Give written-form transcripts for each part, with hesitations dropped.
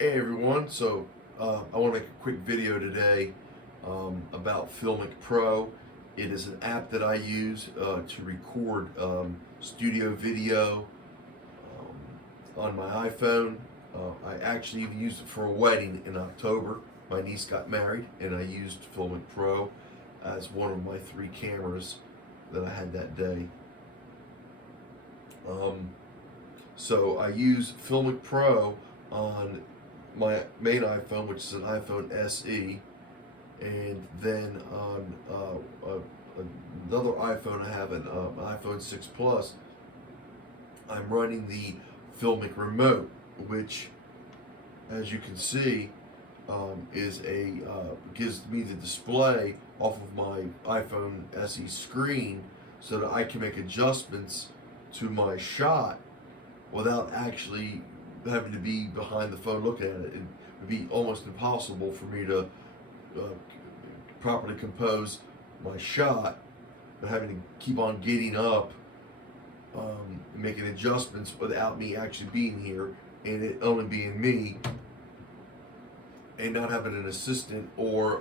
Hey everyone, I want to make a quick video today about FiLMiC Pro. It is an app that I use to record studio video on my iPhone. I actually used it for a wedding in October. My niece got married and I used FiLMiC Pro as one of my 3 cameras that I had that day. So I use FiLMiC Pro on my main iPhone, which is an iPhone SE, and then on another iPhone I have, an iPhone 6 Plus, I'm running the FiLMiC remote, which, as you can see, gives me the display off of my iPhone SE screen, so that I can make adjustments to my shot without actually having to be behind the phone looking at it. It would be almost impossible for me to properly compose my shot, but having to keep on getting up, making adjustments without me actually being here, and it only being me, and not having an assistant or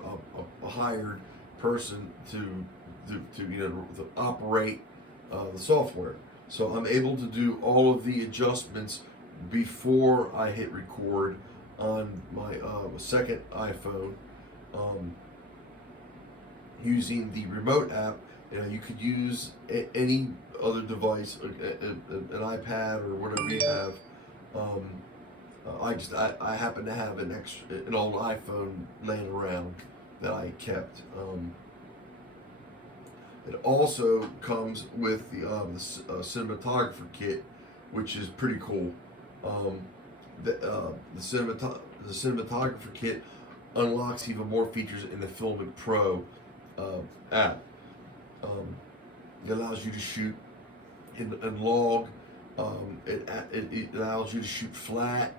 a hired person to operate the software. So I'm able to do all of the adjustments before I hit record on my second iPhone, using the remote app. You could use any other device, an iPad or whatever you have. I happen to have an old iPhone laying around that I kept. It also comes with the cinematographer kit, which is pretty cool. The cinematographer kit unlocks even more features in the FiLMiC Pro app. It allows you to shoot and log. It allows you to shoot flat.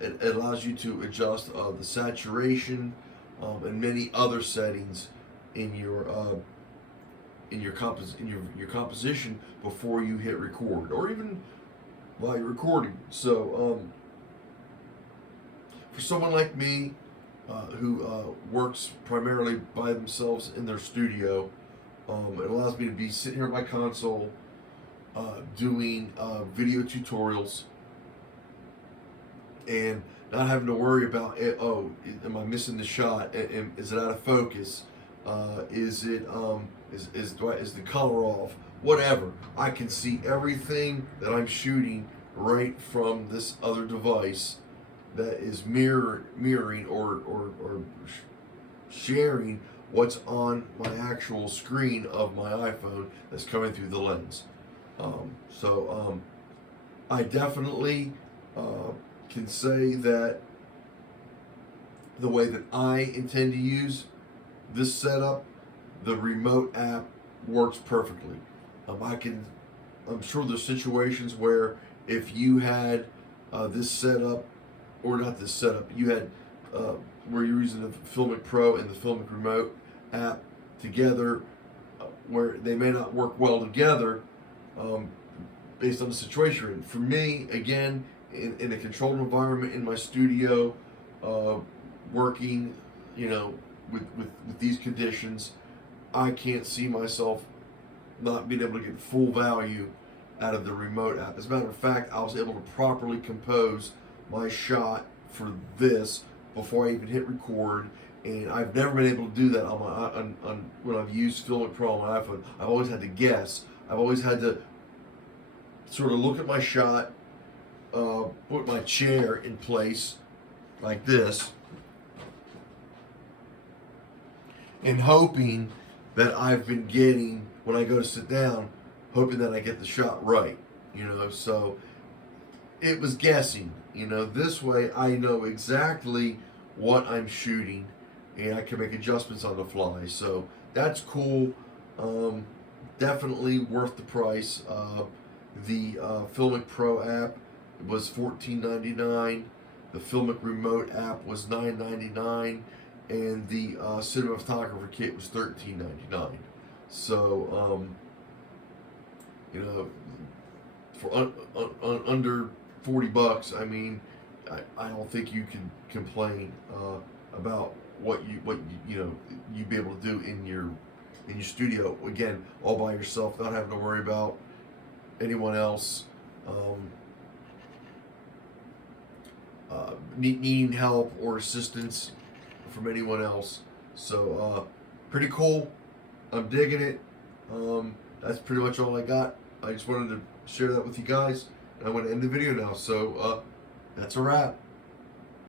It allows you to adjust the saturation and many other settings in your composition before you hit record, or even while you're recording. So for someone like me who works primarily by themselves in their studio, it allows me to be sitting here at my console doing video tutorials and not having to worry about am I missing the shot? Is it out of focus? Is the color off? Whatever. I can see everything that I'm shooting right from this other device that is mirroring or sharing what's on my actual screen of my iPhone that's coming through the lens. I definitely can say that the way that I intend to use this setup, the remote app works perfectly. I'm sure there's situations where if you had this setup, or not this setup, you had where you're using the FiLMiC Pro and the FiLMiC remote app together, where they may not work well together based on the situation you're in. For me, again, in a controlled environment in my studio, working, with these conditions, I can't see myself not being able to get full value out of the remote app. As a matter of fact, I was able to properly compose my shot for this before I even hit record, and I've never been able to do that on when I've used FiLMiC Pro on my iPhone. I've always had to guess. I've always had to sort of look at my shot, put my chair in place like this, and hoping that I've been getting, when I go to sit down, hoping that I get the shot right, so it was guessing. This way I know exactly what I'm shooting and I can make adjustments on the fly. So that's cool. Definitely worth the price. The FiLMiC Pro app was $14.99. The FiLMiC remote app was $9.99, and the cinematographer kit was $13.99. So for under $40, I mean, I don't think you can complain about what you'd be able to do in your studio, again, all by yourself, not having to worry about anyone else needing help or assistance from anyone else. So pretty cool. I'm digging it. That's pretty much all I got. I just wanted to share that with you guys. I'm going to end the video now. So that's a wrap.